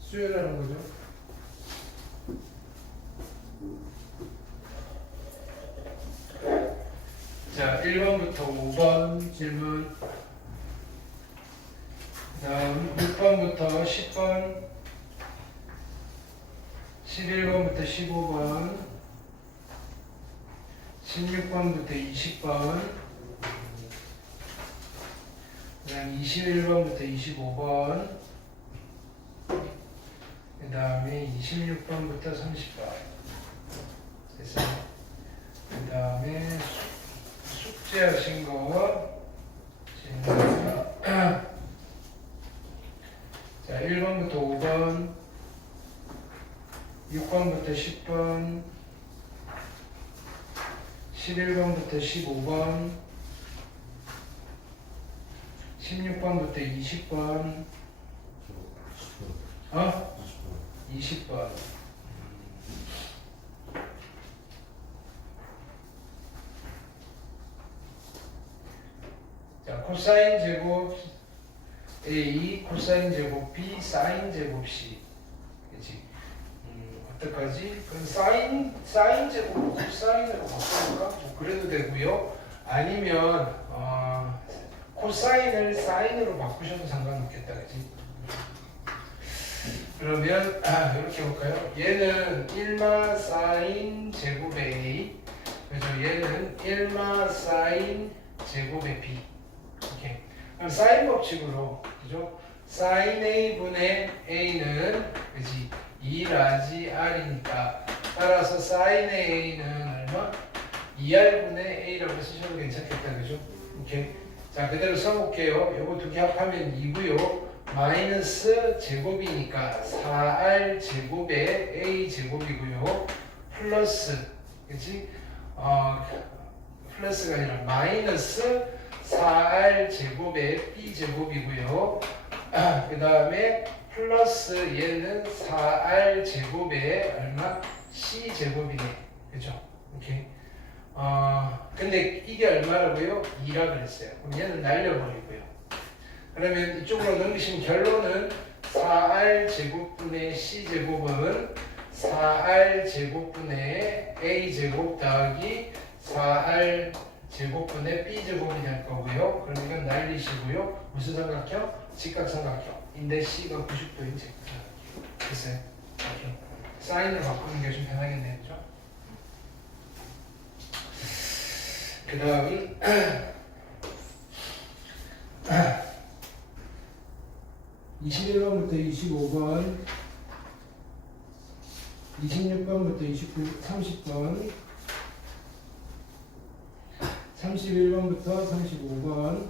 수요라는 거죠. 자, 1번부터 5번 질문. 다음 6번부터 10번, 11번부터 15번, 16번부터 20번, 그 다음 21번부터 25번, 그 다음에 26번부터 30번. 됐어요. 그 다음에 숙제하신 거 질문입니다. 자, 1번부터 5번, 6번부터 10번, 11번부터 15번, 16번부터 20번, 20번. 자, 코사인 제곱 A, 코사인 제곱 B, 사인 제곱 C. 그치? 어떡하지? 그럼 사인 제곱 코사인으로 바꿔볼까? 뭐 그래도 되고요. 아니면 코사인을 사인으로 바꾸셔도 상관없겠다, 그치? 그러면 이렇게 해볼까요? 얘는 1마 사인 제곱의 A, 그죠? 얘는 1마 사인 제곱의 B. 이렇게. 그럼 사인 법칙으로, 그죠? 사인 A분의 A는, 그지? 2 라지 R이니까 따라서 사인의 A는 얼마? 2R분의 A라고 쓰셔도 괜찮겠다, 그죠? 이렇게. 자, 그대로 써볼게요. 요거 두 개 합하면 2고요. 마이너스 제곱이니까 4R 제곱에 A 제곱이고요. 플러스, 그치? 플러스가 아니라 마이너스 4R 제곱에 B 제곱이고요. 그 다음에 플러스 얘는 4R 제곱에 얼마? C 제곱이네. 그죠? 이렇게. 근데 이게 얼마라고요? 2라 그랬어요. 그럼 얘는 날려버리고요. 그러면 이쪽으로 넘기시면 결론은 4R 제곱분의 C 제곱은 4R 제곱분의 A 제곱 더하기 4R 제곱분의 B 제곱이 될 거고요. 그럼 이건 날리시고요. 무슨 삼각형? 직각삼각형. 인데 C가 90도인 직각삼각형. 됐어요? 이렇게. 사인을 바꾸는 게 좀 편하겠네요. 그죠? 그 다음 21번부터 25번, 26번부터 30번, 31번부터 35번,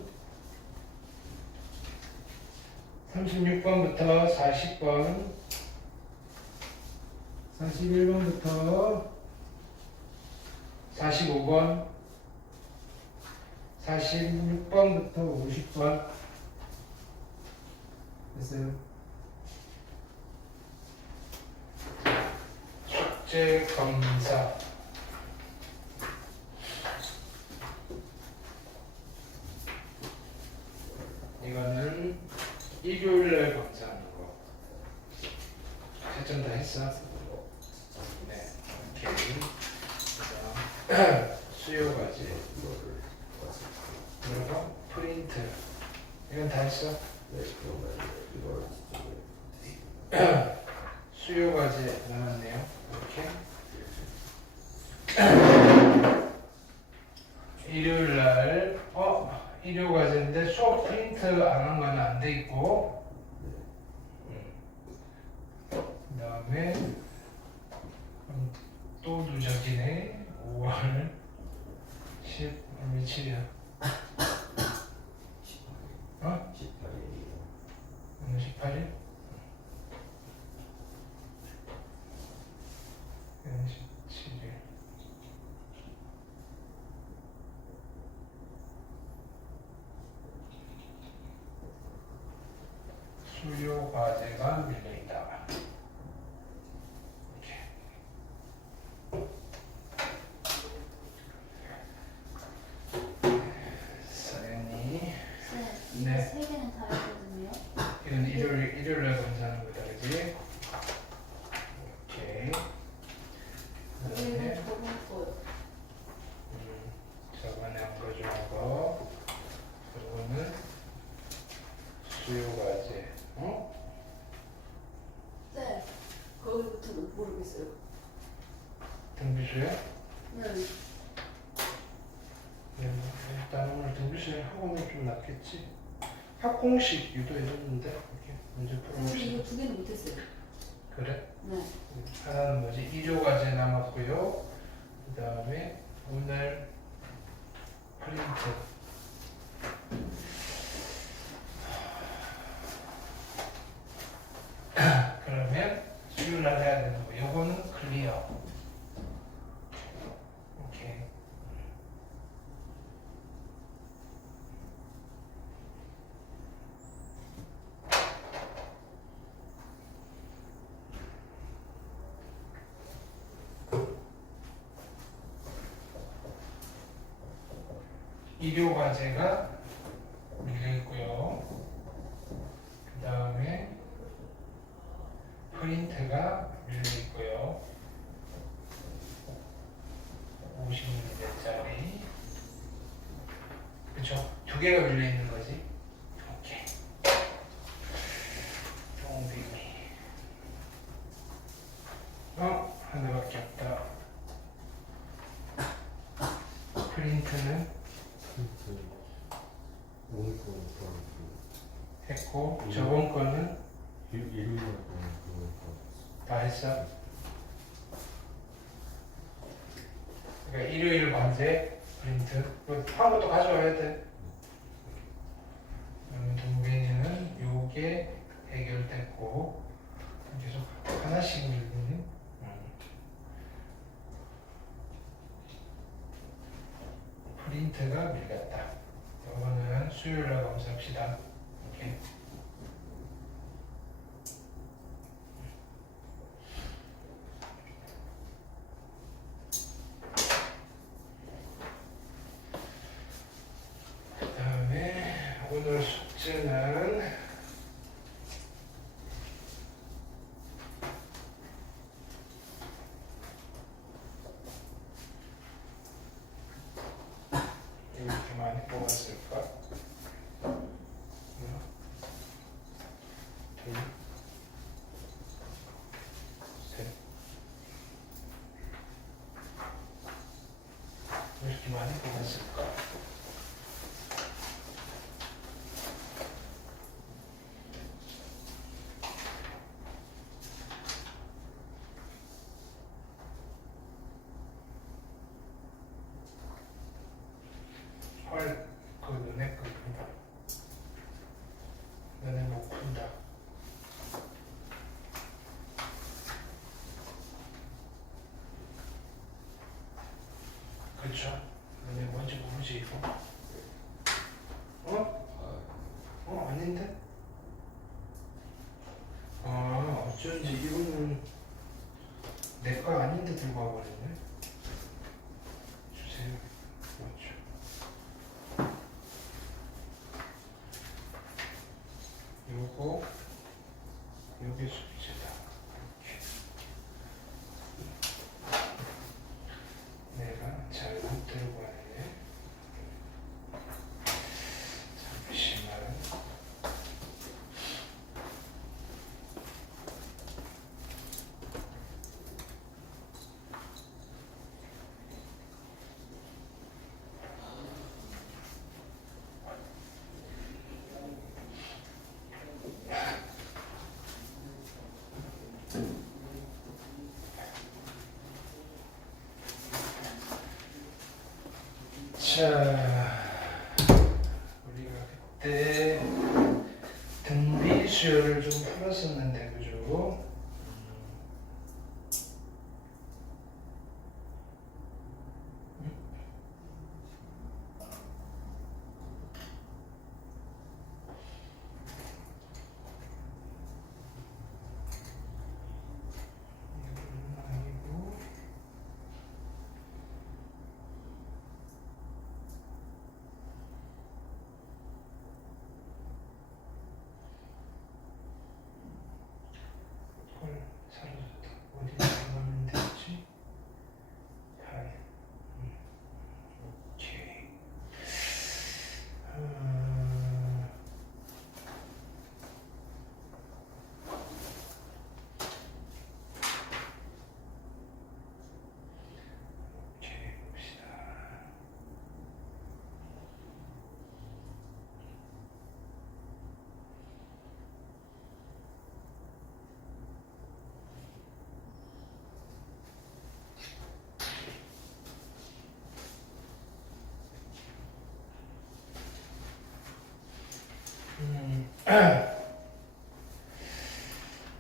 36번부터 40번, 41번부터 45번, 46번부터 50번. 됐어요? 숙제 검사. 이거는 일요일날 검사하는 거. 채점 다 했어? 네. 오케이. 그다음 수요 과제. 그리고 프린트. 이건 다 했어? 수요 과제 나왔네요. 이렇게. 일요일 날 일요 과제인데 수업 프린트 안 한 건 안 돼 있고. 그다음에 또 누적이네. 5월 10 며칠이야? 18일이요. 오늘 18일? 17일. 수요 과제가 밀려있다. 이렇게. 사연이. 네. 세 개는 다 했거든요. 이건 일요일날 검사하는 거다. 거지. 오케이. 그다음에 얘는 저번 거. 저번에 안 가져온 거. 이거는 수요과제. 어? 네. 거기부터는 모르겠어요. 등비수요? 네. 일단 오늘 등비수요 학원은 좀 낫겠지. 학공식 유도해줬는데 이렇게 문제 사실 풀어봅시다. 이거 두 개는 못했어요. 그래? 네. 하나는 뭐지? 2조과제 남았고요. 그 다음에 오늘 프린트. 그러면 수요일날 해야 되는 거. 요거는 클리어. 오케이. 일요 과제가 밀려 있고요. 그 다음에 프린트가 밀려 있고요. 50ml짜리. 그쵸? 두 개가 밀려 있는 거지. 오케이. 동비미. 하나밖에 없다. 프린트는 오늘 거는 했고, 저번 거는 일요일 거는 다 했어. 그러니까 일요일 관제 프린트. 한 것도 가져와야 돼. 그러면 동빈이는 요게 해결됐고, 계속 하나씩 밀리네. 프린트가 밀렸다. 이거는 수요일날 검사합시다. 오케이. 그다음에 오늘 숙제는 이렇게 많이 뽑았을까? 하나, 둘, 셋. 왜 이렇게 많이 뽑았을까? 헐, 그 너네 거구나. 너네 못 푼다. 그쵸? 너네 뭔지 모르지 이거? 어? 아닌데? 어쩐지 이거는 내 거 아닌데 들고 와버렸네. 주세요. 맞죠? 요거 요게 숙제다. 이렇게. 내가 잘못 들고 왔네. 잠시만. 자, 우리가 그때 등비 수열을 좀 풀었었는데, 그죠? 이거는 아니고.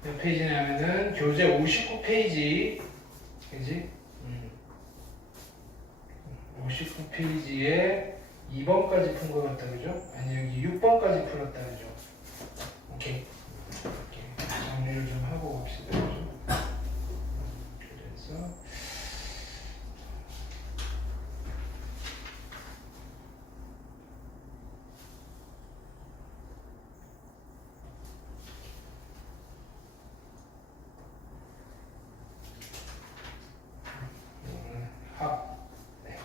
몇 페이지냐면은 교재 59페이지, 그지? 59페이지에 2번까지 푼 것 같다, 그죠? 아니 여기 6번까지 풀었다, 그죠? 오케이. 정리를 좀 하고 갑시다, 그죠? 그래서 합. 네.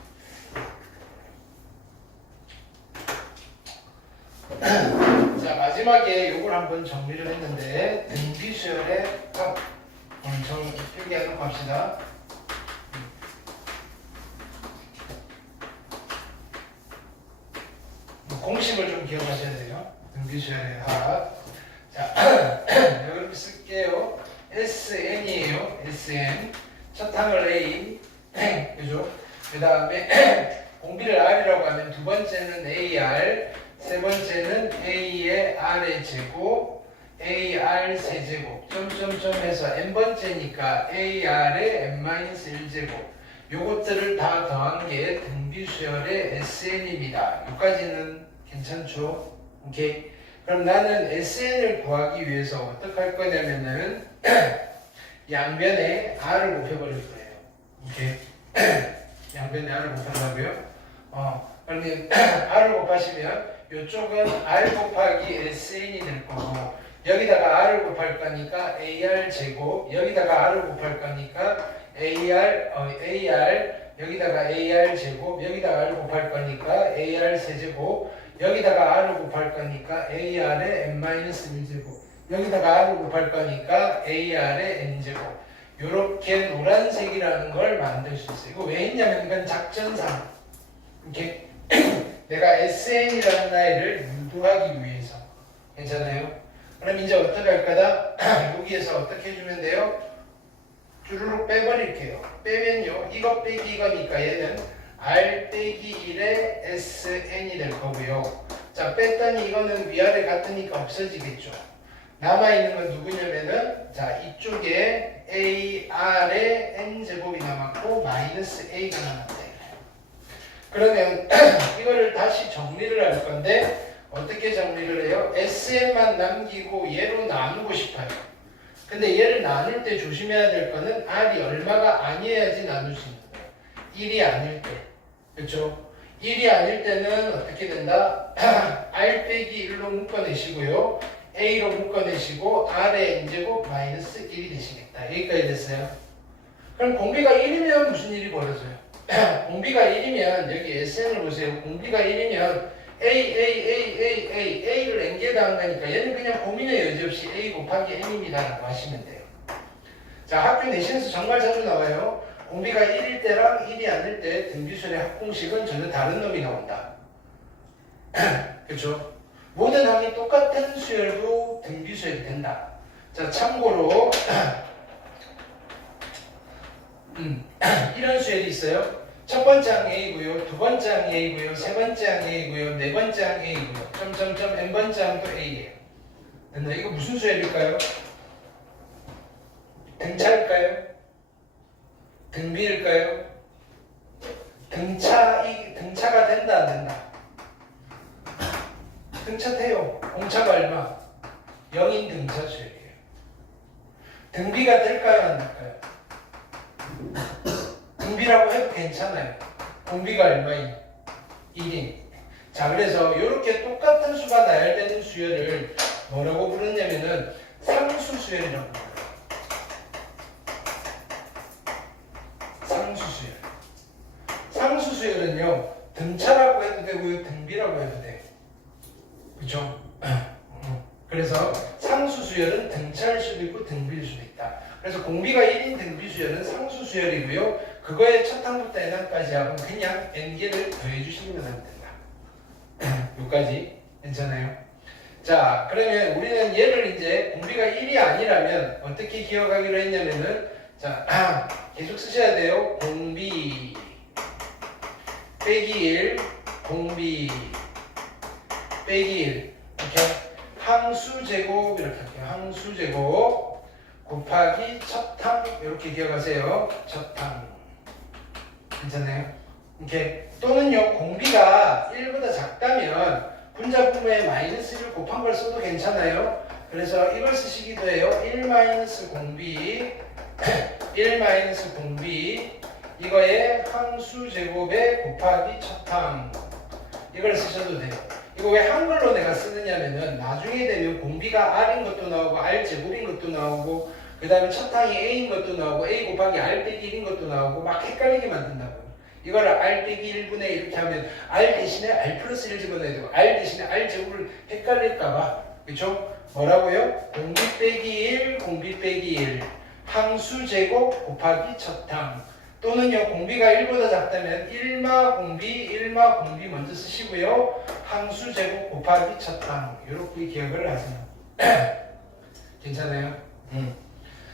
자, 마지막에 요걸 한번 정리를 했는데 등비수열의 합 오늘 필기하도록 합시다. 공식을 좀 기억하셔야 돼요. 등비수열의 합. 자, 여기 쓸게요. SN이에요. SN. 첫 항을 A. 그죠? 그 다음에 공비를 R이라고 하면 두 번째는 AR, 세 번째는 A의 R의 제곱, AR 세제곱, 점점점 해서 n번째니까 AR의 n-1제곱. 요것들을 다 더한 게 등비수열의 SN입니다. 여기까지는 괜찮죠? 오케이. 그럼 나는 SN을 구하기 위해서 어떻게 할 거냐면은 양변에 R을 곱해버릴 거예요. 오케이. 양변에 R을 곱한다고요? 그러면 R을 곱하시면 이쪽은 R 곱하기 SN이 될 거고 여기다가 R을 곱할 거니까 AR 제곱 여기다가 R을 곱할 거니까 AR 여기다가 AR 제곱 여기다가 R 곱할 거니까 AR 세제곱 여기다가 R을 곱할 거니까 AR의 n-1제곱 여기다가 R을 곱할 거니까 AR의 n제곱 요렇게 노란색이라는 걸 만들 수 있어요. 이거 왜 했냐면 이건 작전상 이렇게 내가 SN이라는 나이를 유도하기 위해서 괜찮아요? 그럼 이제 어떻게 할 거다? 여기에서 어떻게 해주면 돼요? 주르륵 빼버릴게요. 빼면요 이거 빼기 이거니까 얘는 R 빼기 1의 SN이 될 거고요. 자 뺐더니 이거는 위아래 같으니까 없어지겠죠. 남아있는 건 누구냐면은 자 이쪽에 AR의 n제곱이 남았고 마이너스 A가 남았대. 그러면 이거를 다시 정리를 할 건데 어떻게 정리를 해요? SN만 남기고 얘로 나누고 싶어요. 근데 얘를 나눌 때 조심해야 될 거는 R이 얼마가 아니어야지 나눌 수 있는 거예요. 1이 아닐 때. 그렇죠? 1이 아닐 때는 어떻게 된다? R 빼기 1로 묶어내시고요. A로 묶어내시고 R의 n제곱 마이너스 1이 되시겠다. 여기까지 됐어요. 그럼 공비가 1이면 무슨 일이 벌어져요? 공비가 1이면 여기 SN을 보세요. 공비가 1이면 A를 n개다 한다니까 얘는 그냥 고민의 여지 없이 A 곱하기 n입니다 라고 하시면 돼요. 자 학교 내신에서 정말 자주 나와요. 공비가 1일 때랑 1이 아닐 때 등비수열의 합공식은 전혀 다른 놈이 나온다. 그렇죠? 모든 항이 똑같은 수열도 등비수열이 된다. 자 참고로 이런 수열이 있어요. 첫 번째 항 A고요, 두 번째 항 A고요, 세 번째 항 A고요, 네 번째 항 A고요, 점점점 n 번째 항도 A예요. 근데 이거 무슨 수열일까요? 등차일까요? 등비일까요? 등차가 된다 안 된다? 등차 돼요. 공차가 얼마? 0인 등차 수열이에요. 등비가 될까요 안 될까요? 등비라고 해도 괜찮아요. 공비가 얼마인? 1인. 자 그래서 이렇게 똑같은 수가 나열되는 수열을 뭐라고 부르냐면은 상수수열이라고 불러요. 상수수열. 상수수열은요 등차라고 해도 되고요 등비라고 해도 돼요. 그렇죠? 그래서 상수수열은 등차일 수도 있고 등비일 수도 있다. 그래서 공비가 1인 등비수열은 상수수열이고요. 그거의 첫 항부터 n항까지 하면 그냥 n개를 더해주시면 됩니다. 여기까지 괜찮아요? 자 그러면 우리는 얘를 이제 공비가 1이 아니라면 어떻게 기억하기로 했냐면은 자 계속 쓰셔야 돼요. 공비 빼기 1 공비 빼기 1 이렇게 항수 제곱 이렇게 할게요. 항수 제곱 곱하기 첩탕 이렇게 기억하세요. 첩탕. 괜찮아요? 오케이. 또는요, 공비가 1보다 작다면 분자분모에 마이너스 1을 곱한 걸 써도 괜찮아요. 그래서 이걸 쓰시기도 해요. 1 마이너스 공비 1 마이너스 공비 이거에 항수 제곱에 곱하기 첩탕 이걸 쓰셔도 돼요. 이거 왜 한글로 내가 쓰느냐면은 나중에 되면 공비가 R인 것도 나오고 R 제곱인 것도 나오고 그 다음에 첩탕이 A인 것도 나오고 A 곱하기 R 빼기 1인 것도 나오고 막 헷갈리게 만든다고요. 이거를 R 빼기 1분의 이렇게 하면 R 대신에 R 플러스 1 집어넣어야 되고 R 대신에 R 제곱을 헷갈릴까봐 그쵸? 뭐라고요? 공비 빼기 1 공비 빼기 1 항수 제곱 곱하기 첩탕 또는요 공비가 1보다 작다면 1마 공비 먼저 쓰시고요 항수 제곱 곱하기 첩탕 이렇게 기억을 하세요. 괜찮아요?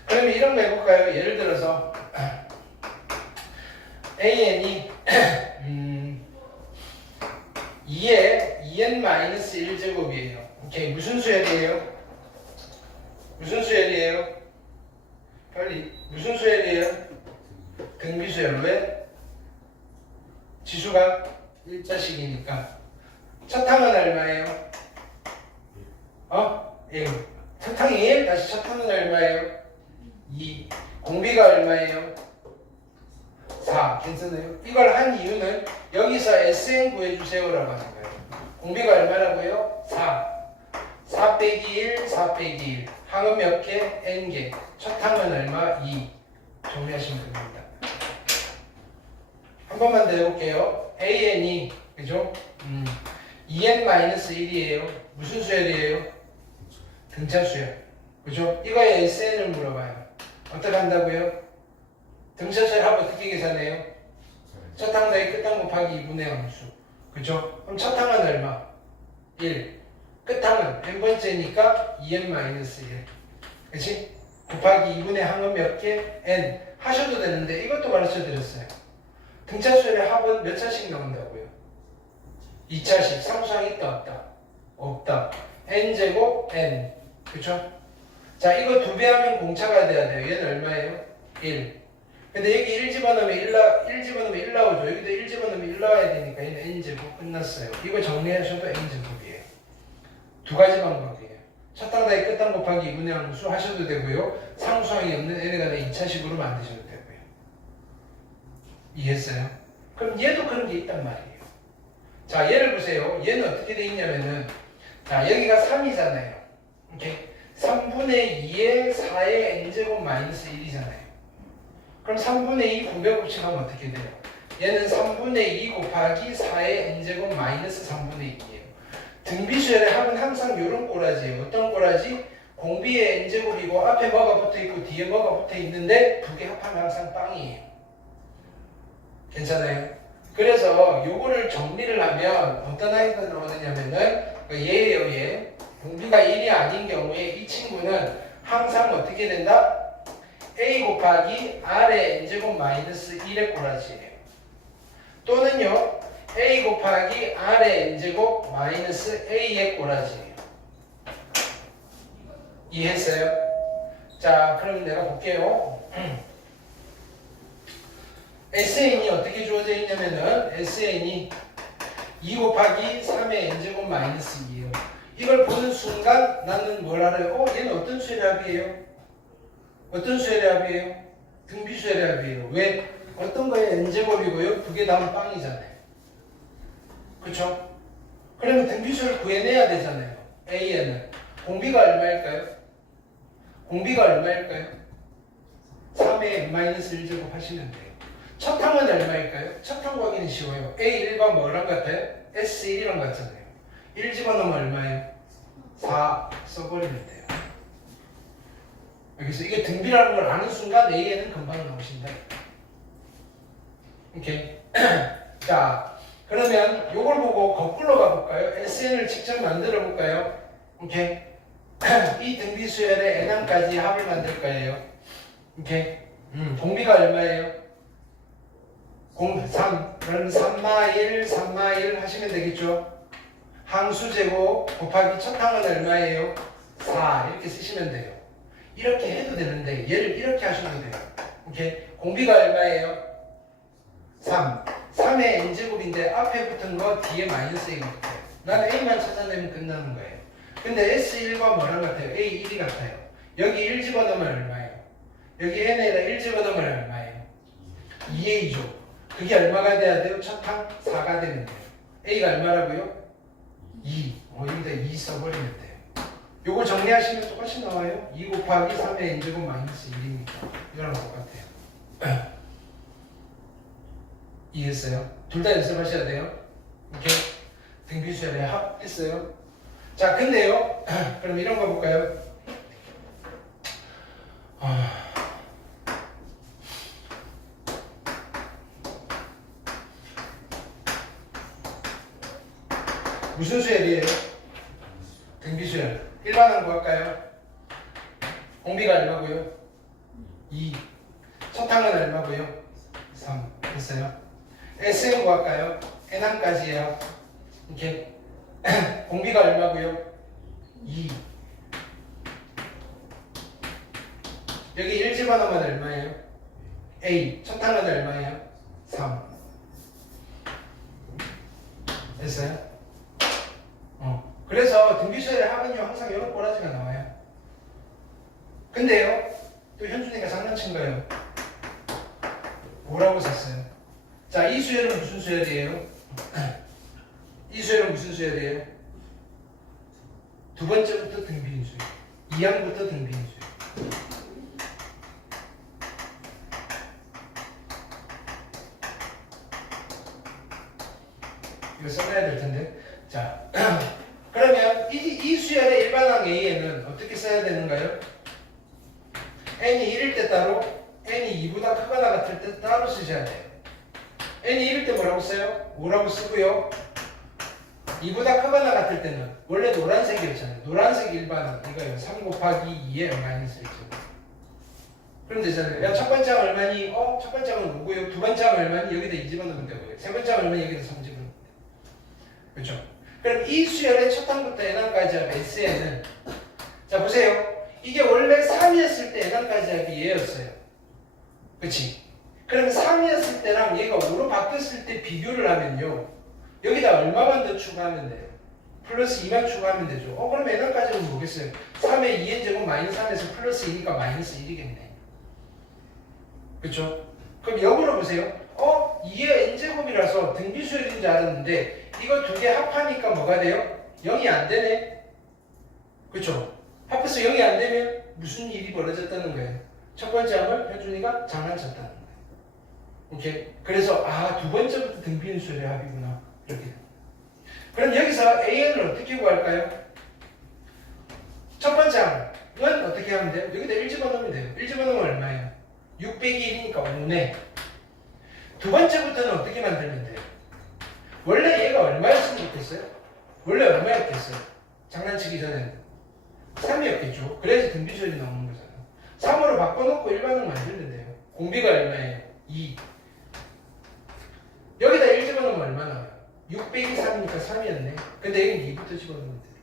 그러면 이런 거 해볼까요? 예를 들어서 AN이 2에 2n-1제곱이에요. 오케이, 무슨 수열이에요? 무슨 수열이에요? 빨리 무슨 수열이에요? 등비수열. 왜? 지수가 일자식이니까. 첫탕은 얼마예요? 예. 첫탕이 1, 다시 첫탕은 얼마예요? 2. 공비가 얼마예요? 4. 괜찮아요? 이걸 한 이유는 여기서 SN 구해주세요라고 하는 거예요. 공비가 얼마라고요? 4. 4 빼기 1, 4 빼기 1. 항은 몇 개? N개. 첫항은 얼마? 2. 정리하시면 됩니다. 한 번만 더 해볼게요. AN이, 그죠? 2n-1이에요. 무슨 수열이에요? 등차 수열. 그죠? 이거에 SN을 물어봐요. 어떻게 한다고요? 등차 수열하면 어떻게 계산해요? 첫항 더하기 끝항 곱하기 2분의 함수. 그죠? 그럼 첫항은 얼마? 1. 끝항은 n번째니까 2n-1. 그치? 곱하기 2분의 항은 몇 개? n. 하셔도 되는데 이것도 가르쳐 드렸어요. 등차 수열의 합은 몇 차씩 나온다고요? 2차씩. 상수항 있다 없다? 없다. n제곱 n. 그쵸? 자, 이거 2배 하면 공차가 돼야 돼요. 얘는 얼마예요? 1. 근데 여기 1 집어넣으면 1 집어넣으면 1 나오죠. 여기도 1 집어넣으면 1 나와야 되니까 얘는 n제곱 끝났어요. 이거 정리하셔도 n제곱이에요. 두 가지 방법이에요. 첫항 더하기 끝항 곱하기 2분의 함수 하셔도 되고요. 상수항이 없는 n에 관해 2차식으로 만드셔도 되고요. 이해했어요? 그럼 얘도 그런 게 있단 말이에요. 자, 얘를 보세요. 얘는 어떻게 돼 있냐면은 자, 여기가 3이잖아요. 오케이? 3분의 2에 4의 n제곱 마이너스 1이잖아요. 그럼 3분의 2 분배 법칙하면 어떻게 돼요? 얘는 3분의 2 곱하기 4의 n제곱 마이너스 3분의 2예요. 등비수열의 합은 항상 이런 꼬라지예요. 어떤 꼬라지? 공비의 n제곱이고 앞에 뭐가 붙어있고 뒤에 뭐가 붙어있는데 두 개 합하면 항상 빵이에요. 괜찮아요? 그래서 요거를 정리를 하면 어떤 아이가 나오느냐면은 얘예요, 얘. 공비가 1이 아닌 경우에 이 친구는 항상 어떻게 된다? a 곱하기 r의 n제곱 마이너스 1의 꼬라지예요. 또는요 a 곱하기 r의 n제곱 마이너스 a의 꼬라지예요. 이해했어요? 자, 그럼 내가 볼게요. SN이 어떻게 주어져 있냐면은 SN이 2 곱하기 3의 n제곱 마이너스 2예요. 이걸 보는 순간 나는 뭘 알아요? 얘는 어떤 수열의 합이에요? 어떤 수열의 합이에요? 등비수열의 합이에요. 왜? 어떤 거에 n제곱이고요? 두 개 다음 빵이잖아요. 그쵸? 그러면 등비수열 구해내야 되잖아요. AN은. 공비가 얼마일까요? 공비가 얼마일까요? 3의 n-1제곱 하시면 돼요. 첫 항은 얼마일까요? 첫 항 구하기는 쉬워요. A1과 뭐랑 같아요? S1이랑 같잖아요. 1 집어넣으면 얼마예요? 4 써버리면 돼요. 여기서 이게 등비라는 걸 아는 순간 A에는 금방 나오신다. 오케이. 자, 그러면 요걸 보고 거꾸로 가볼까요? SN을 직접 만들어 볼까요? 오케이. 이 등비수열의 n항까지 합을 만들 거예요. 오케이. 공비가 얼마예요? 3. 그럼 3마 1, 3마 1 하시면 되겠죠? 항수제곱 곱하기 첫 항은 얼마예요? 4 이렇게 쓰시면 돼요. 이렇게 해도 되는데 얘를 이렇게 하셔도 돼요. 오케이? 공비가 얼마예요? 3. 3의 n제곱인데 앞에 붙은 거 뒤에 마이너스 A가 붙어요. 나는 A만 찾아내면 끝나는 거예요. 근데 S1과 뭐랑 같아요? A1이 같아요. 여기 1 집어넣으면 얼마예요? 여기 n에다 1 집어넣으면 얼마예요? 2A죠. 그게 얼마가 돼야 돼요? 첫 항 4가 되면 돼요. A가 얼마라고요? 2. 여기다 2 써버리면 돼요. 요거 정리하시면 똑같이 나와요. 2 곱하기 3의 n제곱 마이너스 1이니까 이거랑 똑같아요. 이해했어요? 둘 다 연습하셔야 돼요. 오케이? 등비수열의 합 했어요? 자, 근데요. 그럼 이런 거 볼까요? 무슨 수열이에요? 등비수열. 일반항 구할까요? 공비가 얼마고요? 2. 첫 항은 얼마고요? 3. 됐어요? Sn 구할까요? N항까지요. 이렇게. 공비가 얼마고요? 2. 여기 1 집어넣으면 얼마예요? A. 첫 항은 얼마예요? 3. 됐어요? 그래서 등비수열의 합은요 항상 이런 꼬라지가 나와요. 근데요 또 현준이가 장난친 거예요. 뭐라고 썼어요? 자, 이 수열은 무슨 수열이에요? 이 수열은 무슨 수열이에요? 두 번째부터 등비인 수열. 2항부터 등비인 수열. 이거 써놔야 될 텐데. 자, 그러면 이 수열의 일반항 A에는 어떻게 써야 되는가요? n이 1일 때 따로, n이 2보다 크거나 같을 때 따로 쓰셔야 돼요. n이 1일 때 뭐라고 써요? 5라고 쓰고요. 2보다 크거나 같을 때는 원래 노란색이었잖아요. 노란색 일반항 이거요. 3 곱하기 2에 마이너스 1죠. 그럼 되잖아요. 야, 첫 번째 항 얼마니? 첫 번째 항은 5고요. 두 번째 항 얼마니? 여기다 2 집어넣으면 되고요. 세 번째 항 얼마니? 여기다 3 집어넣으면 돼요. 그렇죠? 그럼 이 수열의 첫 항부터 n항까지 합 S에는 자 보세요. 이게 원래 3이었을 때 n항까지 합이 얘였어요. 그치? 그럼 3이었을 때랑 얘가 5로 바뀌었을 때 비교를 하면요. 여기다 얼마만 더 추가하면 돼요? 플러스 2만 추가하면 되죠. 그럼 n항까지는 뭐겠어요? 3의 2n제곱 마이너스 3에서 플러스 2니까 마이너스 1이겠네. 그쵸? 그럼 역으로 보세요. 2의 n제곱이라서 등비수열인 줄 알았는데 이거 두 개 합하니까 뭐가 돼요? 0이 안 되네. 그쵸? 합해서 0이 안 되면 무슨 일이 벌어졌다는 거예요? 첫 번째 항을 현준이가 장난쳤다는 거예요. 오케이? 그래서 두 번째부터 등비수열의 합이구나. 이렇게. 그럼 여기서 AN을 어떻게 구할까요? 첫 번째 항은 어떻게 하면 돼요? 여기다 1 집어넣으면 돼요. 1 집어넣으면 얼마예요? 6 빼기 1이니까 5네. 두 번째부터는 어떻게 만들면 돼요? 원래 얘가 얼마였으면 좋겠어요? 원래 얼마였겠어요? 장난치기 전에는 3이었겠죠. 그래서 등비수열이 나오는 거잖아요. 3으로 바꿔놓고 일반항 만들면 돼요. 공비가 얼마예요? 2. 여기다 1 집어넣으면 얼마 나와요? 6 빼기 3이니까 3이었네. 근데 여기 2부터 집어넣으면 돼요.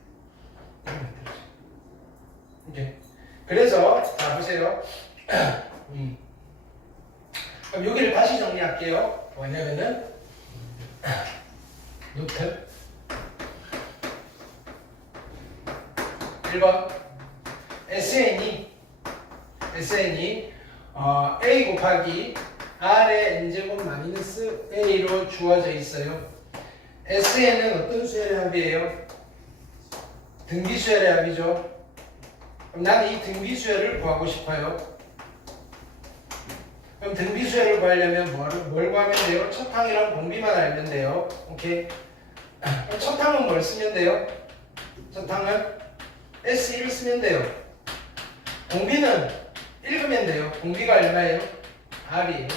이렇게 만들죠. 오케이. 그래서 자 보세요. 그럼 여기를 다시 정리할게요. 뭐냐면은 노트 1번 SN이 A 곱하기 R의 n제곱 마이너스 A로 주어져 있어요. SN은 어떤 수열의 합이에요? 등비수열의 합이죠. 그럼 나는 이 등비수열을 구하고 싶어요. 그럼 등비수열을 구하려면 뭘 구하면 돼요? 첫 항이랑 공비만 알면 돼요. 오케이. 그럼 첫 항은 뭘 쓰면 돼요? 첫 항은 S1 쓰면 돼요. 공비는 읽으면 돼요. 공비가 얼마예요? R이에요.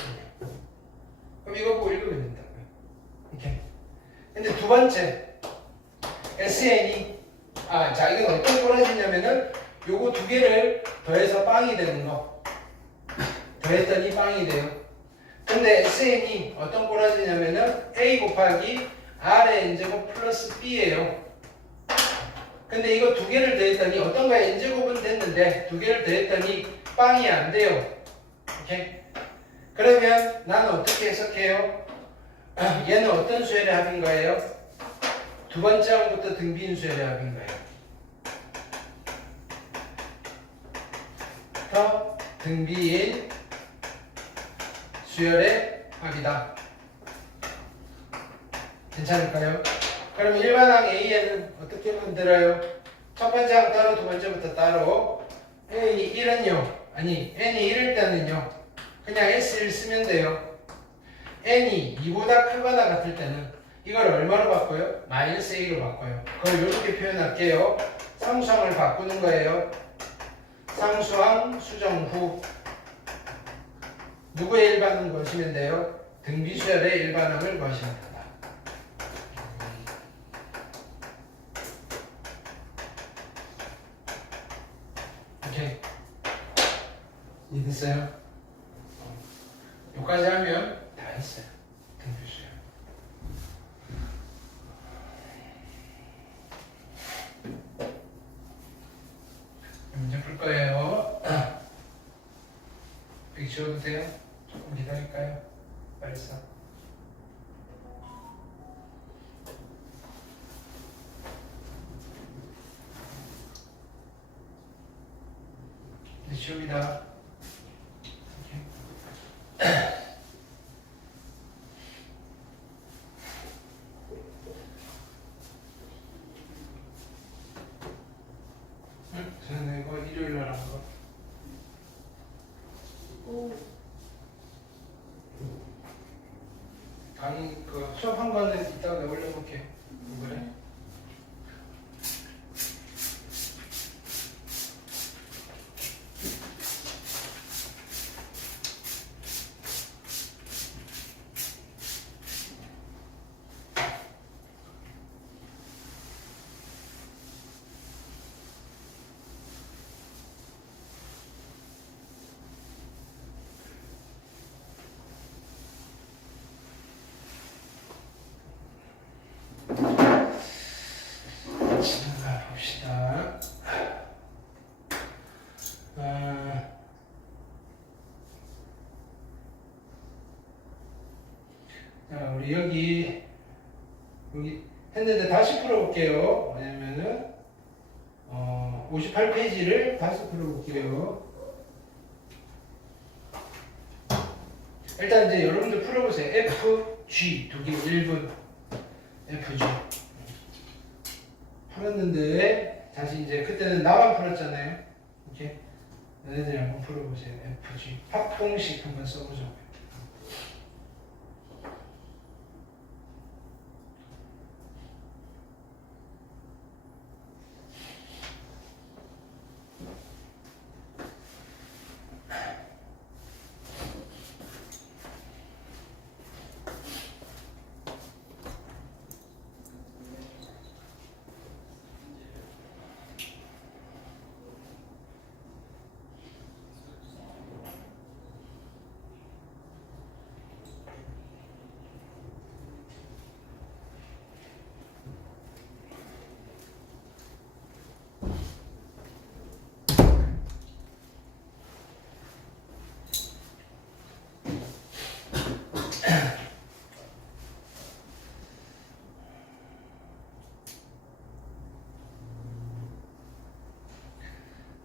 그럼 이거 보고 읽으면 된다고요. 오케이. 근데 두 번째 SN이 자 이건 어떤 꼬라지냐면은 요거 두 개를 더해서 빵이 되는 거. 더했더니 빵이 돼요. 근데 SN이 어떤 꼬라지냐면은 A 곱하기 R의 n제곱 플러스 B예요. 근데 이거 두 개를 더했더니 어떤 거야? n제곱은 됐는데 두 개를 더했더니 빵이 안 돼요. 오케이? 그러면 나는 어떻게 해석해요? 얘는 어떤 수열의 합인 거예요? 두 번째 항부터 등비인 수열의 합인 거예요. 더 등비인 수열의 합이다. 괜찮을까요? 그럼 일반항 A에는 어떻게 만들어요? 첫 번째 항 따로 두 번째부터 따로. N이 1은요? 아니 N이 1일 때는요 그냥 S1 쓰면 돼요. N이 2보다 크거나 같을 때는 이걸 얼마로 바꿔요? 마이너스 A로 바꿔요. 그걸 이렇게 표현할게요. 상수항을 바꾸는 거예요. 상수항 수정 후 누구의 일반항을 거시면 돼요? 등비수열의 일반항을 거시면 된다. 오케이. 이해됐어요? 여기까지 하면 다 했어요. 등비수열. 문제 풀 거예요. 여기 지워도 돼요? 조금 기다릴까요? 빨리 써. 이제 지웁니다. 저는 이거 일요일 날 한 거. 오, 강의 그 수업한 거는 이따가 내가 올려볼게요. 그래? 지나가 봅시다. 자, 우리 여기 했는데 다시 풀어볼게요. 왜냐면은 58페이지를 다시 풀어볼게요. 일단 이제 여러분들 풀어보세요. F, G 두 개 1분 F, G 풀었는데 다시 이제 그때는 나만 풀었잖아요. 이렇게 너네들이 한번 풀어보세요. F, G 합공식 한번 써보자고요.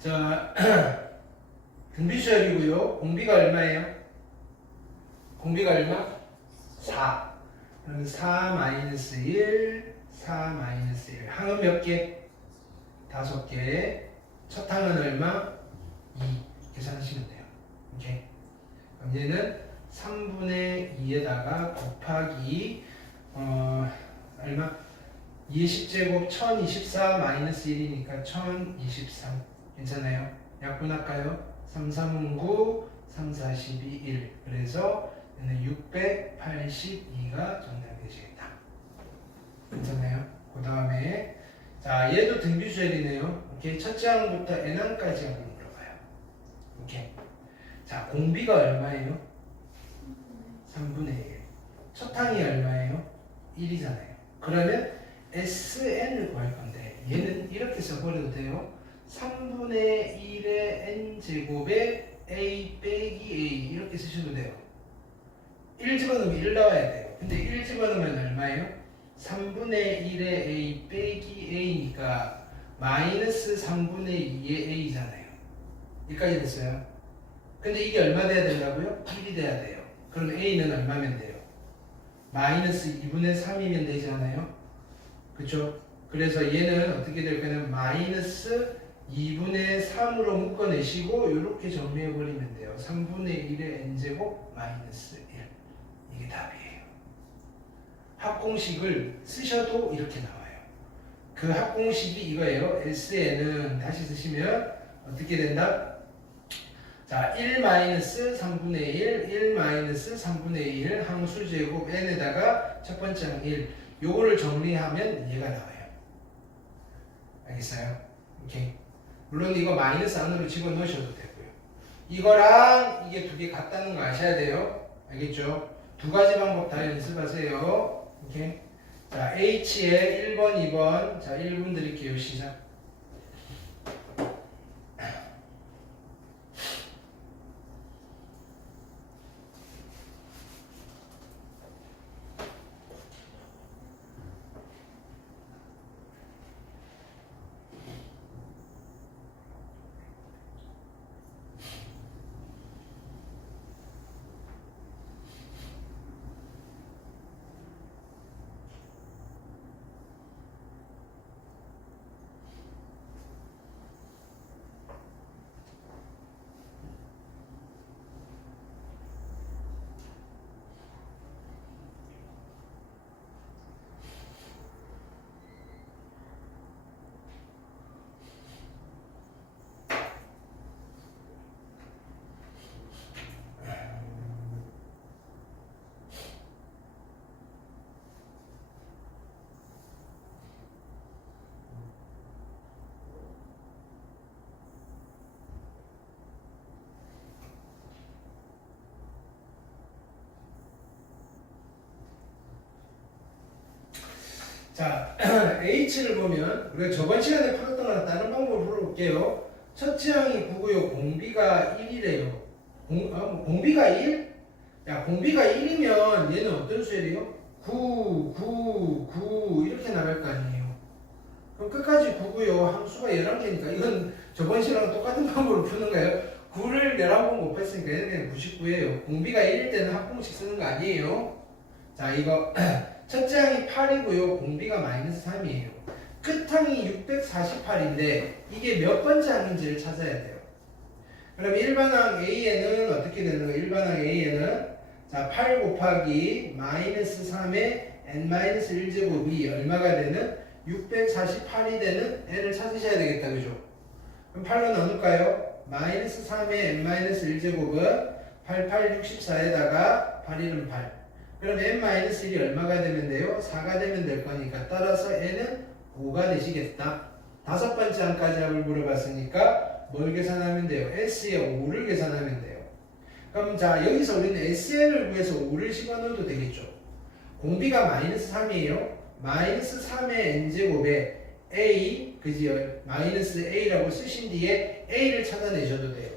자, 등비수열이고요. 공비가 얼마예요? 공비가 얼마? 4. 그러면 4 마이너스 1, 4 마이너스 1. 항은 몇 개? 5개. 첫 항은 얼마? 2. 계산하시면 돼요. 오케이. 그럼 얘는 3분의 2에다가 곱하기 얼마? 20제곱 1024 마이너스 1이니까 1023. 괜찮아요? 약분할까요? 3, 3은 9, 3, 4, 12, 1. 그래서 얘는 682가 정답이 되시겠다. 괜찮아요? 그 다음에 자 얘도 등비수열이네요. 오케이. 첫째 항부터 n항까지 한번 물어봐요. 오케이. 자 공비가 얼마예요? 3분의 1. 첫 항이 얼마예요? 1이잖아요. 그러면 SN을 구할 건데 얘는 이렇게 써버려도 돼요. 3분의 1의 n제곱에 a 빼기 a 이렇게 쓰셔도 돼요. 1 집어넣으면 1 나와야 돼요. 근데 1 집어넣으면 얼마예요? 3분의 1의 a 빼기 a니까 마이너스 3분의 2의 a잖아요. 여기까지 됐어요. 근데 이게 얼마 돼야 된다고요? 1이 돼야 돼요. 그럼 a는 얼마면 돼요? 마이너스 2분의 3이면 되지 않아요? 그쵸? 그래서 얘는 어떻게 될 거냐면 마이너스 2분의 3으로 묶어내시고 이렇게 정리해버리면 돼요. 3분의 1의 n제곱 마이너스 1. 이게 답이에요. 합공식을 쓰셔도 이렇게 나와요. 그 합공식이 이거예요. SN은 다시 쓰시면 어떻게 된다? 자, 1 마이너스 3분의 1, 1 마이너스 3분의 1 항수제곱 n에다가 첫 번째 항 1. 요거를 정리하면 얘가 나와요. 알겠어요? 오케이. 물론 이거 마이너스 안으로 집어넣으셔도 되고요. 이거랑 이게 두 개 같다는 거 아셔야 돼요. 알겠죠? 두 가지 방법 다 연습하세요. 오케이. 자, H에 1번, 2번. 자, 1분 드릴게요. 시작. 자, H를 보면 우리가 저번 시간에 풀었던 거랑 다른 방법으로 풀어볼게요. 첫째 항이 9고요. 공비가 1이래요. 공비가 1? 야, 공비가 1이면 얘는 어떤 수야 돼요? 9, 9, 9 이렇게 나갈 거 아니에요. 그럼 끝까지 9고요. 함수가 11개니까 이건 저번 시간랑 똑같은 방법으로 푸는 거예요. 9를 11번 곱했으니까 얘는 그냥 99예요. 공비가 1일 때는 합공식 쓰는 거 아니에요. 자, 이거 첫째 항이 8이고요. 공비가 마이너스 3이에요. 끝항이 648인데 이게 몇 번째 항인지를 찾아야 돼요. 그럼 일반항 A에는 어떻게 되는 거예요? 일반항 A에는 자, 8 곱하기 마이너스 3의 n-1제곱이 얼마가 되는? 648이 되는 n을 찾으셔야 되겠다. 그죠? 그럼 8로 나눌까요? 마이너스 3의 n-1제곱은 88, 64에다가 8, 1은 8. 그럼 n-1이 얼마가 되면 돼요? 4가 되면 될 거니까 따라서 n은 5가 되시겠다. 다섯 번째 항까지 합을 물어봤으니까 뭘 계산하면 돼요? S에 5를 계산하면 돼요. 그럼 자, 여기서 우리는 SN을 구해서 5를 집어넣어도 되겠죠. 공비가 마이너스 3이에요. 마이너스 3의 n제곱에 A, 그지요? 마이너스 A라고 쓰신 뒤에 A를 찾아내셔도 돼요.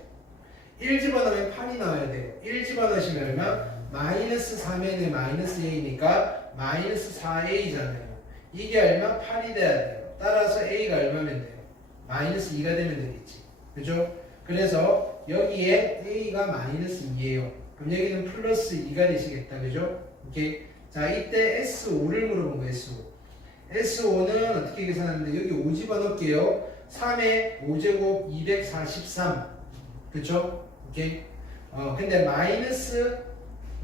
1 집어넣으면 8이 나와야 돼요. 1 집어넣으시면 얼마? 마이너스 3n에 마이너스 a니까 마이너스 4a잖아요. 이게 얼마? 8이 돼야 돼요. 따라서 a가 얼마면 돼요? 마이너스 2가 되면 되겠지. 그죠? 그래서 여기에 a가 마이너스 2예요. 그럼 여기는 플러스 2가 되시겠다. 그죠? 오케이. 자, 이때 S5를 물어본 거예요. S5. S5는 어떻게 계산하면 돼요? 여기 5 집어넣을게요. 3의 5제곱 243. 그쵸? 오케이. 근데 마이너스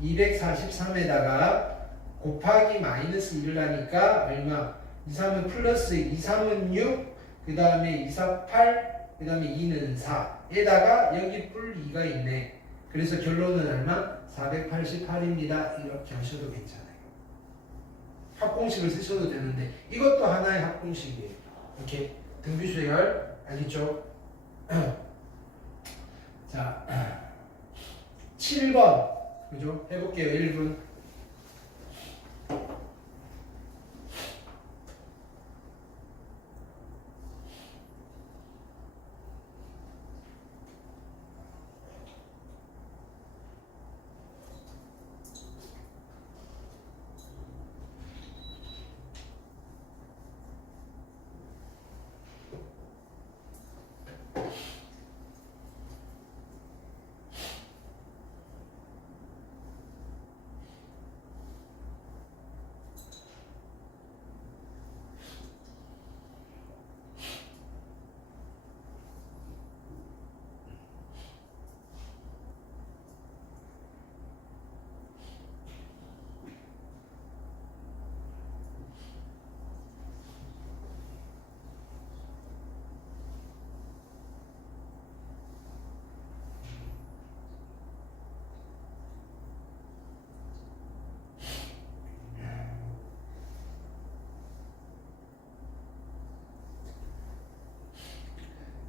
243에다가 곱하기 마이너스 1을 하니까 얼마? 2, 3은 플러스 2, 3은 6, 그 다음에 2, 4, 8, 그 다음에 2는 4 에다가 여기 뿔 2가 있네. 그래서 결론은 얼마? 488입니다. 이렇게 하셔도 괜찮아요. 합공식을 쓰셔도 되는데 이것도 하나의 합공식이에요. 이렇게 등비수열 알겠죠? 자, 7번 그죠? 해볼게요. 1분.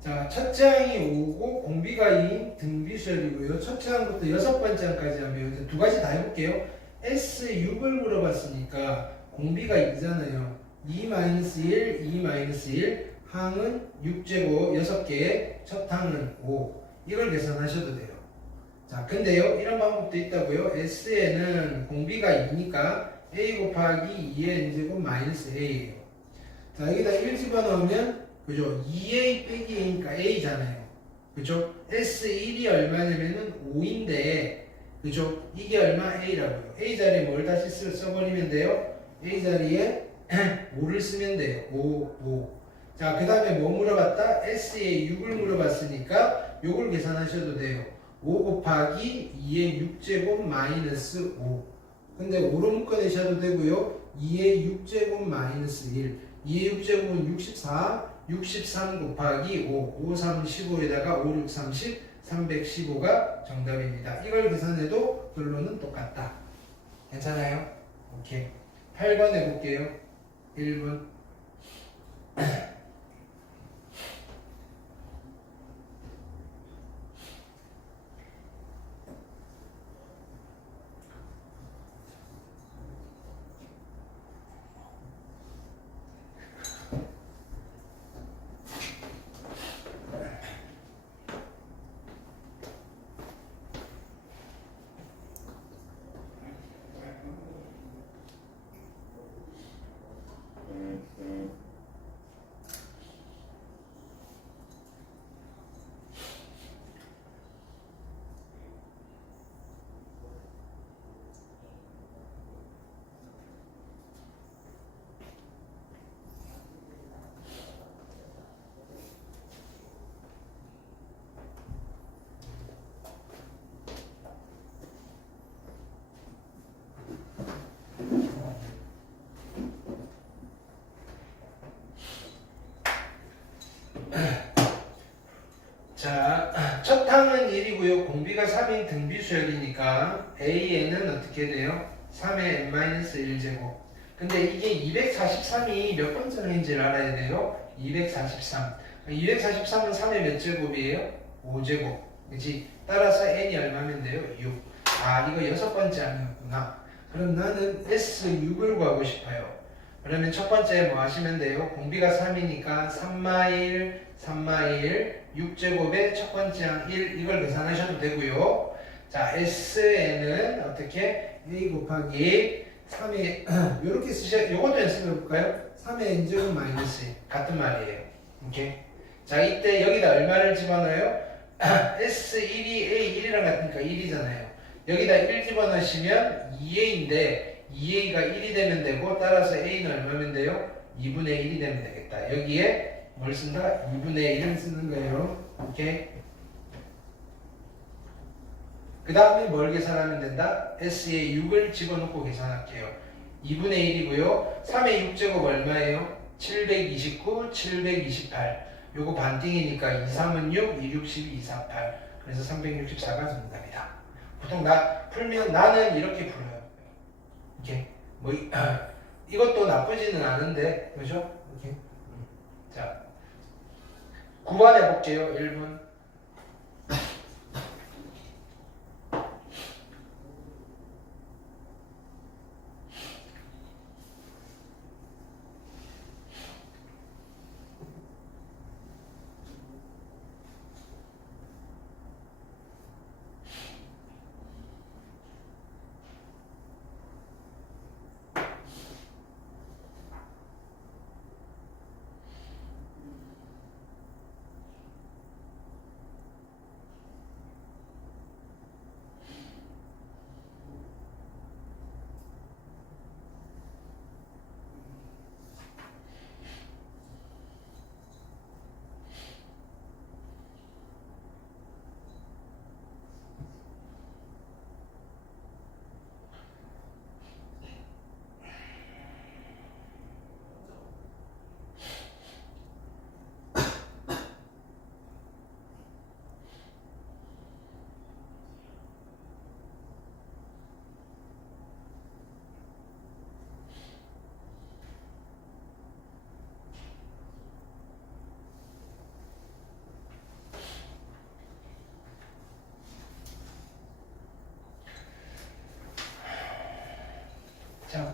자, 첫째 항이 5고 공비가 2인 등비수열이고요. 첫째 항부터 여섯 번째 항까지 하면 이제 두 가지 다 해볼게요. S6을 물어봤으니까 공비가 2잖아요. 2-1, 2-1, 항은 6제곱 6개, 첫 항은 5. 이걸 계산하셔도 돼요. 자, 근데요, 이런 방법도 있다고요. S에는 공비가 2니까 A 곱하기 2의 n제곱 마이너스 A예요. 자, 여기다 1 집어넣으면, 그죠? 2A 빼기 A니까 A잖아요. 그죠? S1이 얼마냐면은 5인데, 그죠? 이게 얼마? A라고요. A 자리에 뭘 다시 써버리면 돼요? A 자리에 5를 쓰면 돼요. 5. 자, 그 다음에 뭐 물어봤다? S에 6을 물어봤으니까 요걸 계산하셔도 돼요. 5 곱하기 2의 6제곱 마이너스 5. 근데 5로 묶어내셔도 되고요. 2의 6제곱 마이너스 1. 2의 6제곱은 64. 63 곱하기 5. 5, 3, 15에다가 5, 6, 30. 315가 정답입니다. 이걸 계산해도 결론은 똑같다. 괜찮아요? 오케이. 8번 해볼게요. 1번. 자, 첫 항은 1이고요. 공비가 3인 등비수열이니까 A에는 어떻게 돼요? 3의 n-1제곱. 근데 이게 243이 몇 번째 항인지를 알아야 돼요. 243. 243은 3의 몇 제곱이에요? 5제곱. 그치? 따라서 n이 얼마면 돼요? 6. 아, 이거 여섯 번째 항이었구나. 그럼 나는 S6을 구하고 싶어요. 그러면 첫 번째 뭐 하시면 돼요? 공비가 3이니까 3마일, 6제곱의 첫 번째 항 1, 이걸 계산하셔도 되고요. 자, S에는 어떻게? A 곱하기 3의, 요렇게 요것도 연습해볼까요? 3의 n제곱 마이너스 1. 같은 말이에요. 오케이? 자, 이때 여기다 얼마를 집어넣어요? S1이 A1이랑 같으니까 1이잖아요. 여기다 1 집어넣으시면 2A인데, 2A가 1이 되면 되고, 따라서 A는 얼마면 돼요? 2분의 1이 되면 되겠다. 여기에 뭘 쓴다? 2분의 1을 쓰는 거예요. 오케이? 그 다음에 뭘 계산하면 된다? S에 6을 집어넣고 계산할게요. 2분의 1이고요. 3의 6제곱 얼마예요? 729, 728. 요거 반띵이니까 2, 3은 6, 2, 6, 12, 2, 4, 8. 그래서 364가 정답이다. 보통 풀면 나는 이렇게 풀어요. 이렇게. 이것도 나쁘지는 않은데, 그죠? 이렇게. 자. 9번 해볼게요. 1분.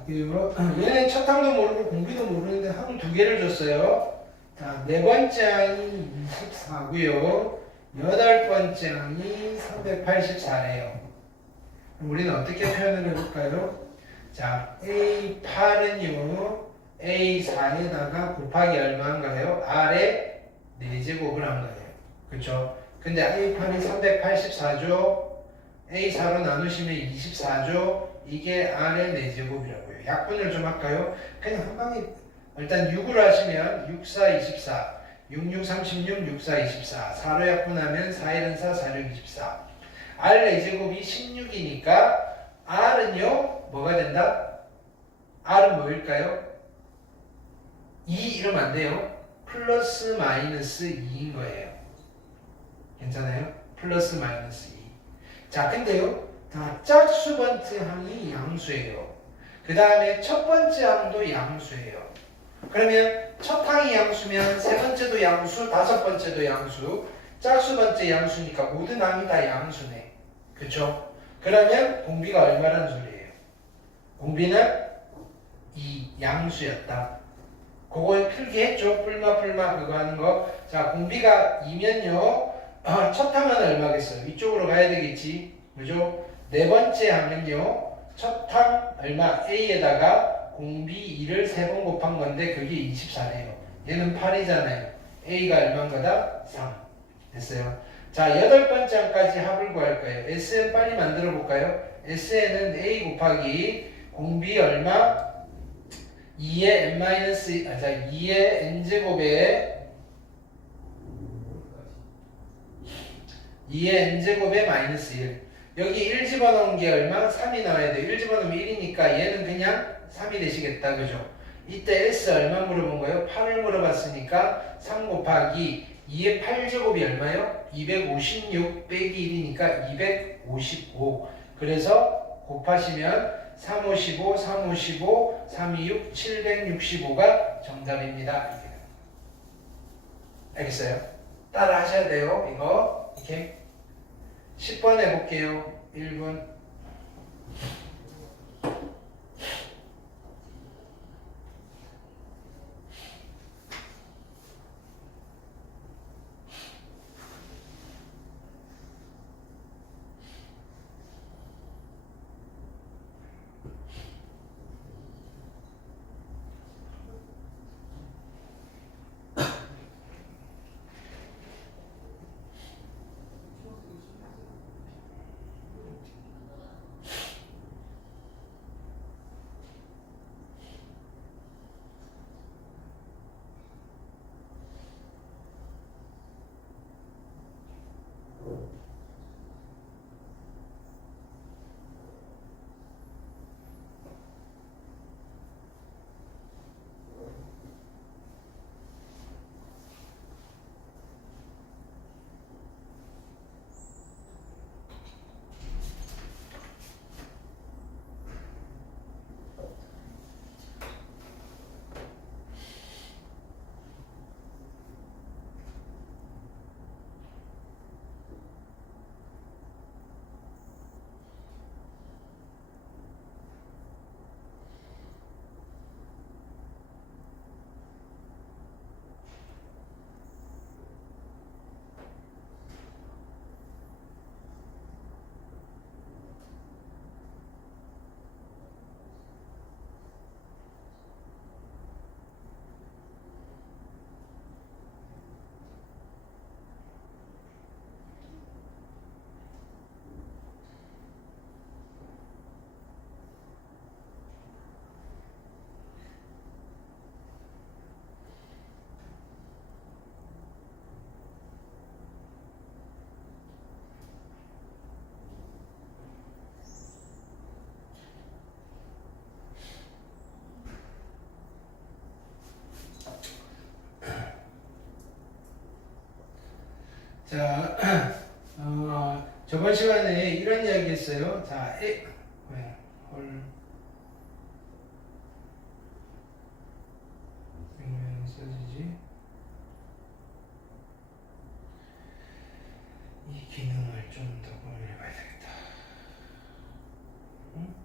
얘는 첫 항도 모르고 공비도 모르는데 항 두 개를 줬어요. 자, 네 번째 항이 24고요. 여덟 번째 항이 384래요. 우리는 어떻게 표현을 해볼까요? 자, A8은요, A4에다가 곱하기 얼마인가요? R에 4제곱을 한 거예요. 그쵸? 근데 A8이 384죠? A4로 나누시면 24죠? 이게 R의 4제곱이라고요. 약분을 좀 할까요? 그냥 한 방에, 일단 6으로 하시면 6, 4, 24, 6, 6, 36, 6, 4, 24. 4로 약분하면 4, 1은 4, 4, 6, 24. R 4제곱이 16이니까 R은요, 뭐가 된다? R은 뭐일까요? 2 이러면 안 돼요. 플러스 마이너스 2인 거예요. 괜찮아요? 플러스 마이너스 2. 자, 근데요, 자, 짝수 번째 항이 양수예요. 그 다음에 첫 번째 항도 양수예요. 그러면 첫 항이 양수면 세 번째도 양수, 다섯 번째도 양수, 짝수 번째 양수니까 모든 항이 다 양수네. 그쵸? 그러면 공비가 얼마란 소리예요? 공비는 이 양수였다. 그거 필기했죠? 뿔마 그거 하는 거. 자, 공비가 2면요. 첫 항은 얼마겠어요? 위쪽으로 가야 되겠지. 그죠? 네 번째 항은요. 첫 항 얼마? A에다가 공비 2를 3번 곱한 건데 그게 24네요. 얘는 8이잖아요. A가 얼마인 거다? 3. 됐어요? 자, 여덟 번째 항까지 합을 구할 거예요. SN 빨리 만들어 볼까요? SN은 A 곱하기 공비 얼마? 2의2의 n제곱에 2의 n제곱에 마이너스 1. 여기 1 집어넣은 게 얼마? 3이 나와야 돼요. 1 집어넣으면 1이니까 얘는 그냥 3이 되시겠다. 그죠? 이때 S 얼마 물어본 거예요? 8을 물어봤으니까 3 곱하기 2의 8제곱이 얼마요? 256 빼기 1이니까 255. 그래서 곱하시면 355, 355, 326, 765가 정답입니다. 알겠어요? 따라 하셔야 돼요. 이거 이렇게 10번 해볼게요. 1분. 자, 저번 시간에 이런 이야기 했어요. 자, 왜? 헐. 왜 써지지? 이 기능을 좀 더 고민해 봐야 되겠다. 응?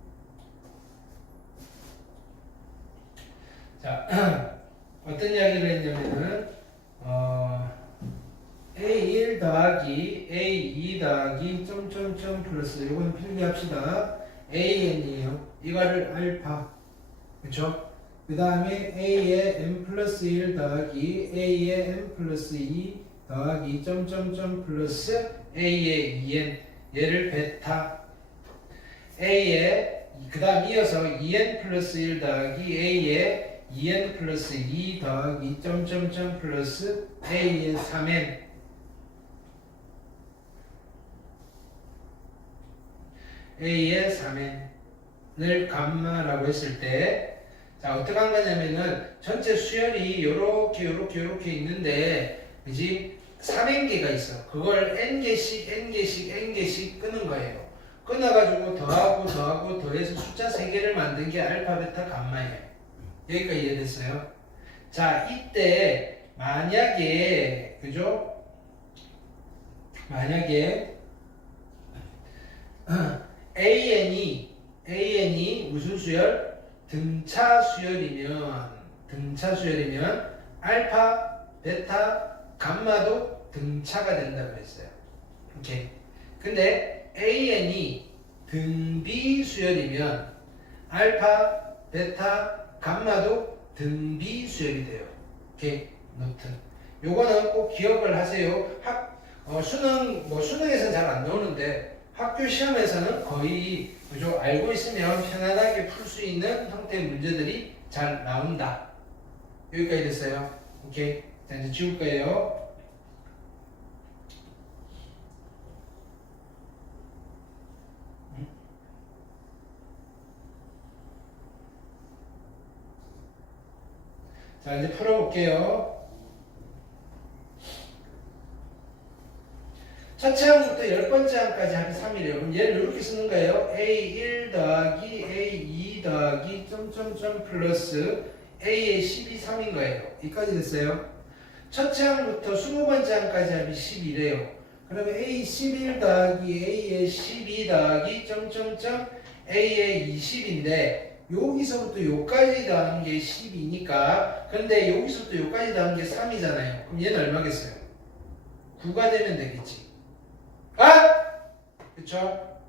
점점 플러스 요거는 필기합시다. AN이에요. 이거를 알파. 그쵸? 그 다음에 A의 n 플러스 1 더하기 A의 n 플러스 2 더하기 점점점 플러스 A의 2n 얘를 베타 A의 그 다음 이어서 2n 플러스 1 더하기 A의 2n 플러스 2 더하기 점점점 플러스 A의 3n A의 3n을 감마라고 했을 때 자 어떻게 한 거냐면은 전체 수열이 요렇게 있는데 그지 3n개가 있어. 그걸 n개씩 끄는 거예요. 끊어가지고 더해서 숫자 3개를 만든 게 알파, 베타, 감마예요. 여기까지 이해됐어요? 자 이때 만약에 그죠? 만약에 AN이 무슨 수열? 등차 수열이면 알파, 베타, 감마도 등차가 된다고 했어요. 오케이. 근데 AN이 등비 수열이면 알파, 베타, 감마도 등비 수열이 돼요. 오케이. 노트. 요거는 꼭 기억을 하세요. 수능에서는 잘 안 나오는데 학교 시험에서는 거의 그죠? 알고 있으면 편안하게 풀 수 있는 형태의 문제들이 잘 나온다. 여기까지 됐어요. 오케이. 자, 이제 지울 거예요. 자, 이제 풀어볼게요. 첫째 항부터 10번째 항까지 합이 3이래요. 그럼 얘를 이렇게 쓰는 거예요. A1 더하기 A2 더하기 점점점 플러스 A의 10이 3인 거예요. 여기까지 됐어요. 첫째 항부터 20번째 항까지 합이 10이래요. 그러면 A11 더하기 A의 12 더하기 점점점 A의 20인데 여기서부터 여기까지 더하는 게 10이니까 근데 여기서부터 여기까지 더하는 게 3이잖아요. 그럼 얘는 얼마겠어요? 9가 되면 되겠지. 그쵸?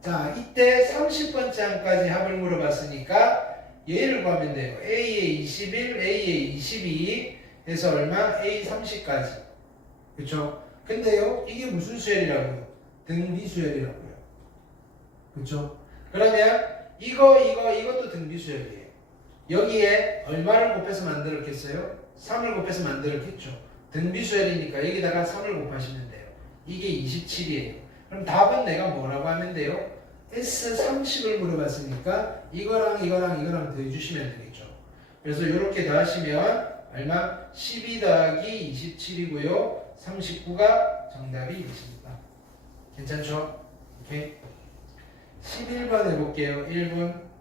자, 이때 30번째 항까지 합을 물어봤으니까 얘를 구하면 돼요. A의 21, A의 22 해서 얼마? A 30까지. 그쵸? 근데요, 이게 무슨 수열이라고요? 등비 수열이라고요. 그쵸? 그러면 이것도 등비 수열이에요. 여기에 얼마를 곱해서 만들었겠어요? 3을 곱해서 만들었겠죠. 등비 수열이니까 여기다가 3을 곱하시면 돼요. 이게 27이에요. 그럼 답은 내가 뭐라고 하면 돼요? S30을 물어봤으니까 이거랑 더해주시면 되겠죠. 그래서 이렇게 더하시면 얼마? 12 더하기 27이고요. 39가 정답이 되십니다. 괜찮죠? 오케이. 11번 해볼게요. 1분.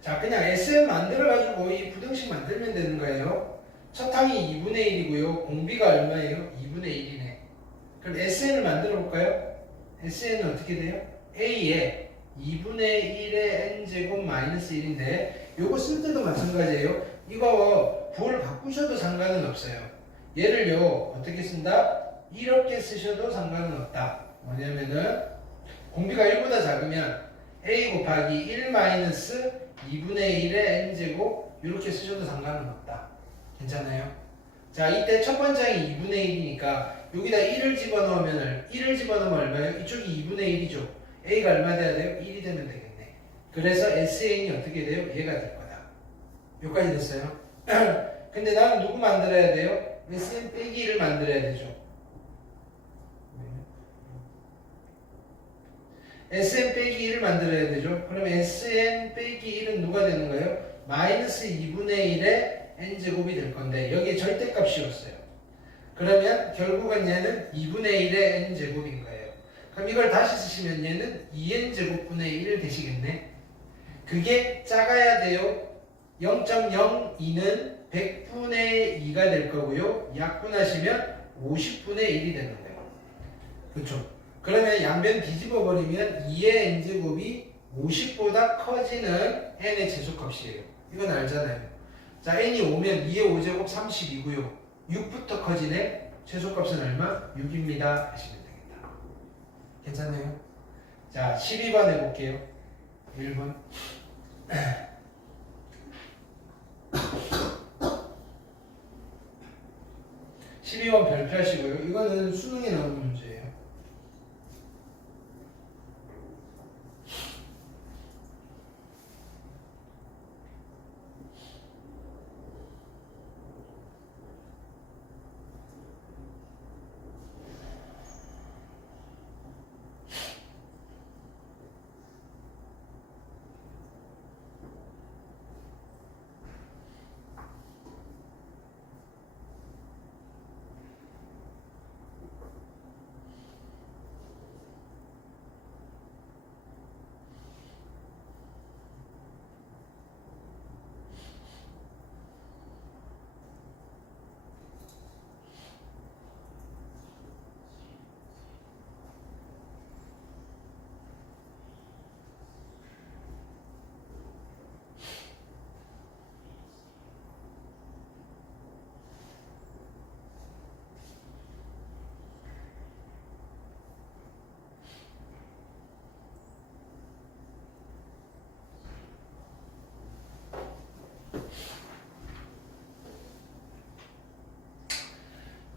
자, 그냥 SM 만들어가지고 이 부등식 만들면 되는 거예요. 첫 항이 2분의 1이고요. 공비가 얼마예요? 2분의 1이네. 그럼 SN을 만들어 볼까요? SN은 어떻게 돼요? A에 2분의 1의 n제곱 마이너스 1인데 요거 쓸 때도 마찬가지예요. 이거 부호를 바꾸셔도 상관은 없어요. 얘를요 어떻게 쓴다? 이렇게 쓰셔도 상관은 없다. 뭐냐면은 공비가 1보다 작으면 A 곱하기 1 마이너스 2분의 1의 n제곱 이렇게 쓰셔도 상관은 없다. 괜찮아요? 자, 이때 첫 번째이 2분의 1이니까 여기다 1을 집어넣으면 얼마예요? 이쪽이 2분의 1이죠. a가 얼마 돼야 돼요? 1이 되면 되겠네. 그래서 SN이 어떻게 돼요? 얘가 될 거다. 여기까지 됐어요? 근데 나는 누구 만들어야 돼요? SN 빼기 1을 만들어야 되죠. SN 빼기 1을 만들어야 되죠. 그러면 SN 빼기 1은 누가 되는 거예요? 마이너스 2분의 1의 n제곱이 될 건데 여기에 절대값이었어요. 그러면 결국은 얘는 2분의 1의 n제곱인 거예요. 그럼 이걸 다시 쓰시면 얘는 2n제곱분의 1 되시겠네. 그게 작아야 돼요. 0.02는 100분의 2가 될 거고요. 약분하시면 50분의 1이 되는 거예요. 그렇죠? 그러면 양변 뒤집어 버리면 2의 n제곱이 50보다 커지는 n의 최소값이에요. 이건 알잖아요. 자, n이 5면 2의 5제곱 32고요. 6부터 커지네. 최소값은 얼마? 6입니다. 하시면 되겠다. 괜찮나요? 자, 12번 해볼게요. 1번. 12번 별표하시고요. 이거는 수능에 나오는 문제예요.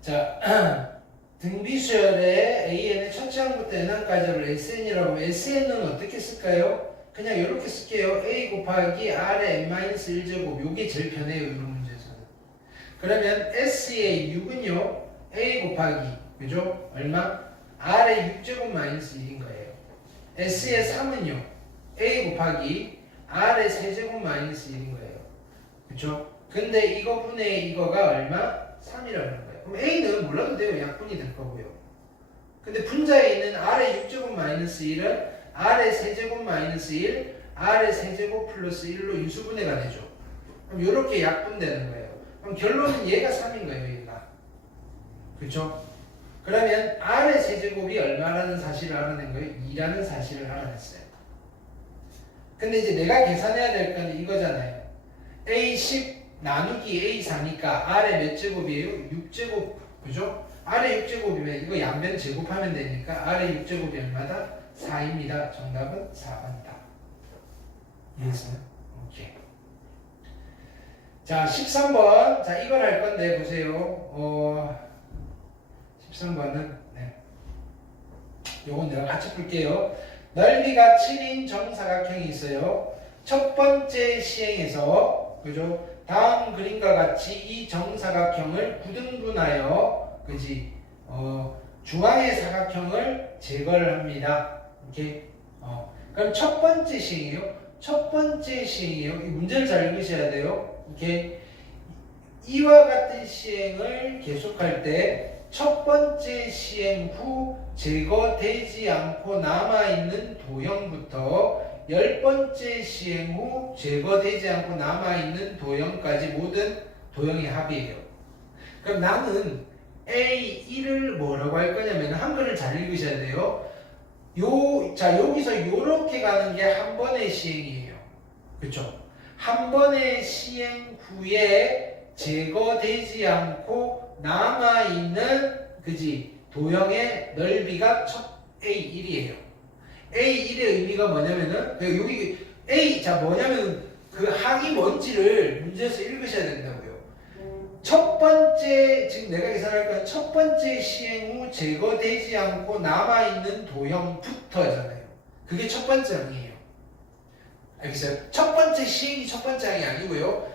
자, 등비수열의 AN의 첫째 항부터 n항까지를 SN이라고 하면 SN은 어떻게 쓸까요? 그냥 이렇게 쓸게요. A 곱하기 R의 n-1제곱. 요게 제일 편해요. 이런 문제에서는. 그러면 S의 6은요. A 곱하기 그죠? 얼마? R의 6제곱 마이너스 1인 거예요. S의 3은요. A 곱하기 R의 세제곱 마이너스 1인 거예요. 그죠? 근데 이거 분의 이거가 얼마? 3이라는 거예요. 그럼 A는 몰라도 돼요. 약분이 될 거고요. 근데 분자에 있는 R의 6제곱 마이너스 1은 R의 세제곱 마이너스 1, R의 세제곱 플러스 1로 유수분해가 되죠. 그럼 이렇게 약분되는 거예요. 그럼 결론은 얘가 3인 거예요. 얘가. 그렇죠? 그러면 R의 세제곱이 얼마라는 사실을 알아낸 거예요? 2라는 사실을 알아냈어요. 근데 이제 내가 계산해야 될 건 이거잖아요. A10 나누기 A4니까 R의 몇 제곱이에요? 6제곱. 그죠? R의 6제곱이면 이거 양변 제곱하면 되니까 R의 6제곱이 얼마다? 4입니다. 정답은 4번이다. 이해했어요? 오케이. 자, 13번. 자, 이걸 할 건데 보세요. 13번은 요건 내가 같이 풀게요. 넓이가 7인 정사각형이 있어요. 첫 번째 시행에서 그죠? 다음 그림과 같이 이 정사각형을 9등분하여 그지? 중앙의 사각형을 제거를 합니다. 이렇게 그럼 첫 번째 시행이에요. 첫 번째 시행이에요. 이 문제를 잘 읽으셔야 돼요. 이렇게 이와 같은 시행을 계속할 때 첫 번째 시행 후 제거되지 않고 남아있는 도형부터 10번째 시행 후 제거되지 않고 남아있는 도형까지 모든 도형의 합이에요. 그럼 나는 A1을 뭐라고 할 거냐면 한글을 잘 읽으셔야 돼요. 자, 여기서 요렇게 가는 게 한 번의 시행이에요. 그쵸? 한 번의 시행 후에 제거되지 않고 남아있는 그지 도형의 넓이가 첫 A1이에요. A1의 의미가 뭐냐면은 여기 A 자 뭐냐면은 그 항이 뭔지를 문제에서 읽으셔야 된다고요. 첫 번째, 지금 내가 계산할 건 첫 번째 시행 후 제거되지 않고 남아있는 도형부터잖아요. 그게 첫 번째 항이에요. 알겠어요? 첫 번째 시행이 첫 번째 항이 아니고요.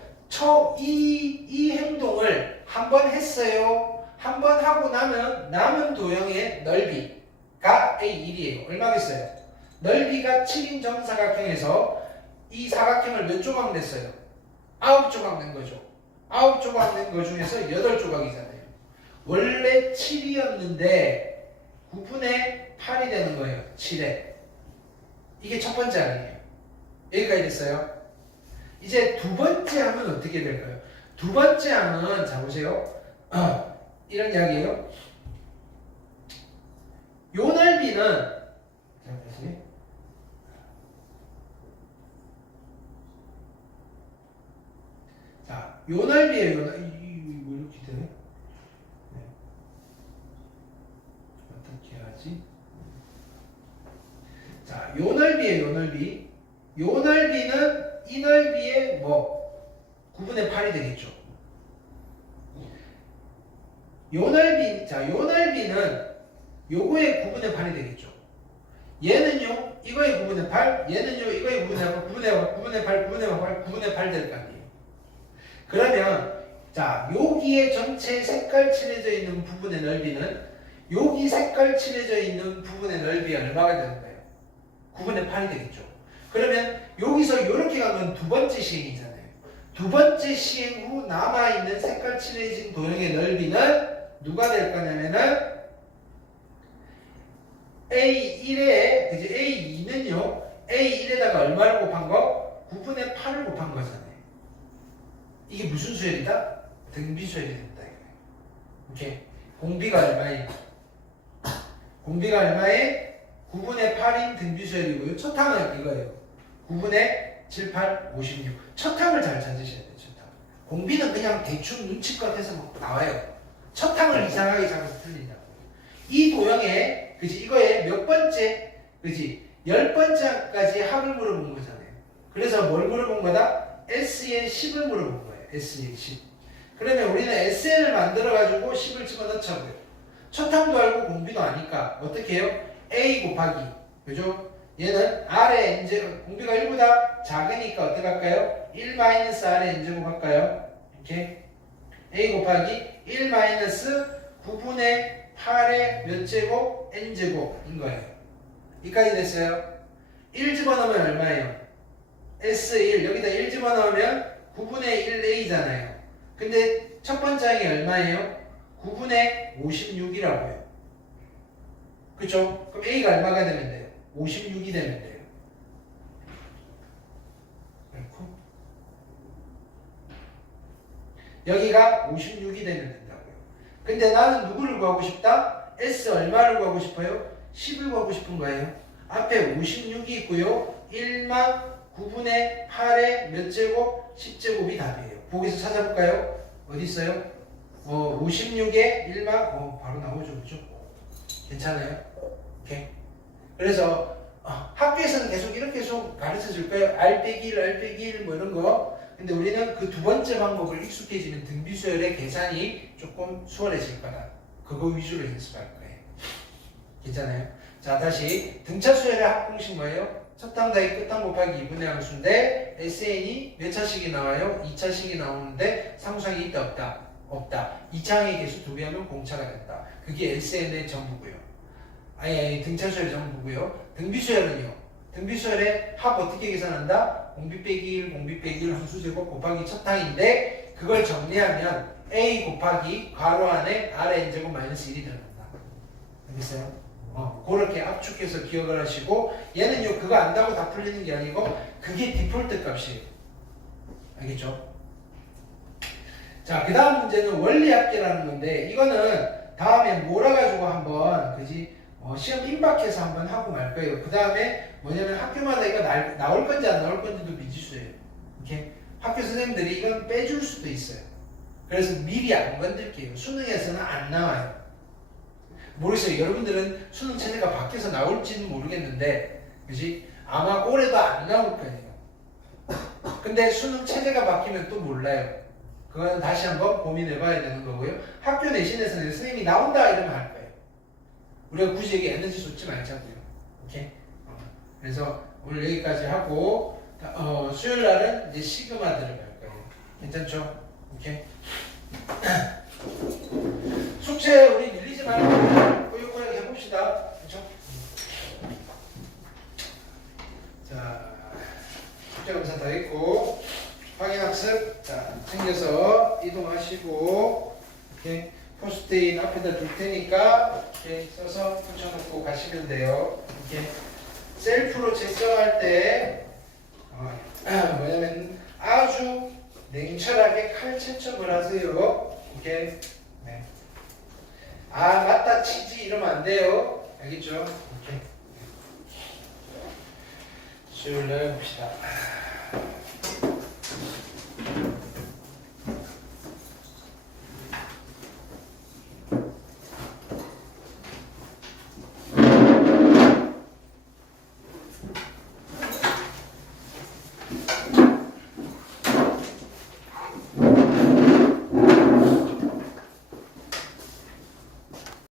이 행동을 한 번 했어요. 한 번 하고 나면 남은 도형의 넓이가 A1이에요. 얼마겠어요? 넓이가 7인 정사각형에서 이 사각형을 몇 조각 냈어요? 9조각 낸 거죠. 9조각 낸 거 중에서 8조각이잖아요. 원래 7이었는데 9분의 8이 되는 거예요. 7에. 이게 첫 번째 항이에요. 여기까지 됐어요. 이제 두 번째 항은 어떻게 될까요? 두 번째 항은 자 보세요. 이런 이야기예요. 요 넓이는 자 다시 자, 요 넓이에요. 요 뭐 이렇게 돼? 네. 어떻게 하지? 자, 요 넓이에요. 요 넓이. 요 넓이는 이 넓이의 뭐 9분의 8이 되겠죠. 요 넓이, 자, 요 넓이는 요거의 9분의 8이 되겠죠. 얘는요, 이거의 9분의 8, 얘는요, 이거의 9분의 8, 9분의 8, 9분의 8, 9분의 8 될 거 아니에요. 그러면, 자, 여기에 전체 색깔 칠해져 있는 부분의 넓이는 여기 색깔 칠해져 있는 부분의 넓이가 얼마가 되는 거예요? 9분의 8이 되겠죠. 그러면 여기서 이렇게 가면 두 번째 시행이잖아요. 두 번째 시행 후 남아있는 색깔 칠해진 도형의 넓이는 누가 될 거냐면은 A1에, 그지? A2는요, A1에다가 얼마를 곱한 거? 9분의 8을 곱한 거잖아요. 이게 무슨 수열이다? 등비 수열이 된다. 이렇게. 공비가 얼마예요? 공비가 얼마에? 9분의 8인 등비 수열이고요. 첫 항은 이거예요. 9분의 7, 8, 56. 첫 항을 잘 찾으셔야 돼요. 첫 항. 공비는 그냥 대충 눈치껏 해서 막 나와요. 첫 항을 이상하게 잡아서 틀린다고. 이 도형에, 그지? 이거에 몇 번째, 그지? 10번째까지 합을 물어본 거잖아요. 그래서 뭘 물어본 거다? SN 10을 물어본 거예요. SN 10. 그러면 우리는 SN을 만들어가지고 10을 집어넣자고요. 첫 항도 알고 공비도 아니까 어떻게 해요? A 곱하기, 그죠? 얘는 R의 n제곱, 공비가 1보다 작으니까 어떻게 할까요? 1 마이너스 R의 n제곱 할까요? 이렇게 A 곱하기 1 마이너스 9분의 8의 몇 제곱? n제곱인 거예요. 여기까지 됐어요. 1 집어넣으면 얼마예요? S1 여기다 1 집어넣으면 9분의 1a잖아요. 근데 첫 번째 항이 얼마예요? 9분의 56이라고요. 그쵸? 그럼 a가 얼마가 되면 돼요? 56이 되면 돼요. 그렇고 여기가 56이 되면 된다고요. 근데 나는 누구를 구하고 싶다? S 얼마를 구하고 싶어요? 10을 구하고 싶은 거예요. 앞에 56이 있고요. 1만 9분의 8의 몇 제곱? 10제곱이 답이에요. 보기에서 찾아볼까요? 어디 있어요? 56에 1만 바로 나오죠. 그죠? 괜찮아요? 오케이. 그래서 학교에서는 계속 이렇게 계속 가르쳐 줄 거예요. R 빼기 1, R 빼기 1 뭐 이런 거. 근데 우리는 그 두 번째 방법을 익숙해지면 등비수열의 계산이 조금 수월해질 거다. 그거 위주로 연습할 거예요. 괜찮아요? 자, 다시 등차수열의 합공식 뭐예요? 첫 항 더하기 끝항 곱하기 2분의 항수인데 SN이 몇 차식이 나와요? 2차식이 나오는데 상수항이 있다 없다? 없다. 2차항의 개수 2배 하면 공차가 된다. 그게 SN의 전부고요. 아니 등차수열의 전부고요. 등비수열은요. 등비수열의 합 어떻게 계산한다? 공비 빼기 1, 공비 빼기 1 함수제곱 곱하기 첫 항인데 그걸 정리하면 A 곱하기 괄호 안에 R의 n제곱 마이너스 1이 들어간다. 알겠어요? 그렇게 압축해서 기억을 하시고 얘는요 그거 안다고 다 풀리는 게 아니고 그게 디폴트 값이에요. 알겠죠? 자, 그 다음 문제는 원리합계라는 건데 이거는 다음에 몰아가지고 한번 그지 시험 임박해서 한번 하고 말 거예요. 그 다음에 뭐냐면 학교마다 이거 나올 건지 안 나올 건지도 미지수예요. 이렇게 학교 선생님들이 이건 빼줄 수도 있어요. 그래서 미리 안 건들게요. 수능에서는 안 나와요. 모르겠어요. 여러분들은 수능 체제가 바뀌어서 나올지는 모르겠는데, 그지? 아마 올해도 안 나올 거예요. 근데 수능 체제가 바뀌면 또 몰라요. 그건 다시 한번 고민해봐야 되는 거고요. 학교 내신에서는 선생님이 나온다 이러면 할 거예요. 우리가 굳이 여기 에너지 쏟지 말자고요. 오케이? 그래서 오늘 여기까지 하고 수요일 날은 이제 시그마 들어갈 거예요. 괜찮죠? 오케이? 숙제 우리 밀리지 말고 꾸역꾸역 해봅시다. 그렇죠? 자, 숙제 검사 다 했고 확인학습 자 챙겨서 이동하시고 이렇게 포스트잇 앞에다 둘 테니까 이렇게 써서 붙여놓고 가시면 돼요. 이렇게 셀프로 채점할 때 뭐냐면 아주 냉철하게 칼 채점을 하세요. 이렇게 네. 아 맞다 치지 이러면 안 돼요. 알겠죠? 이렇게 수요일날 봅시다.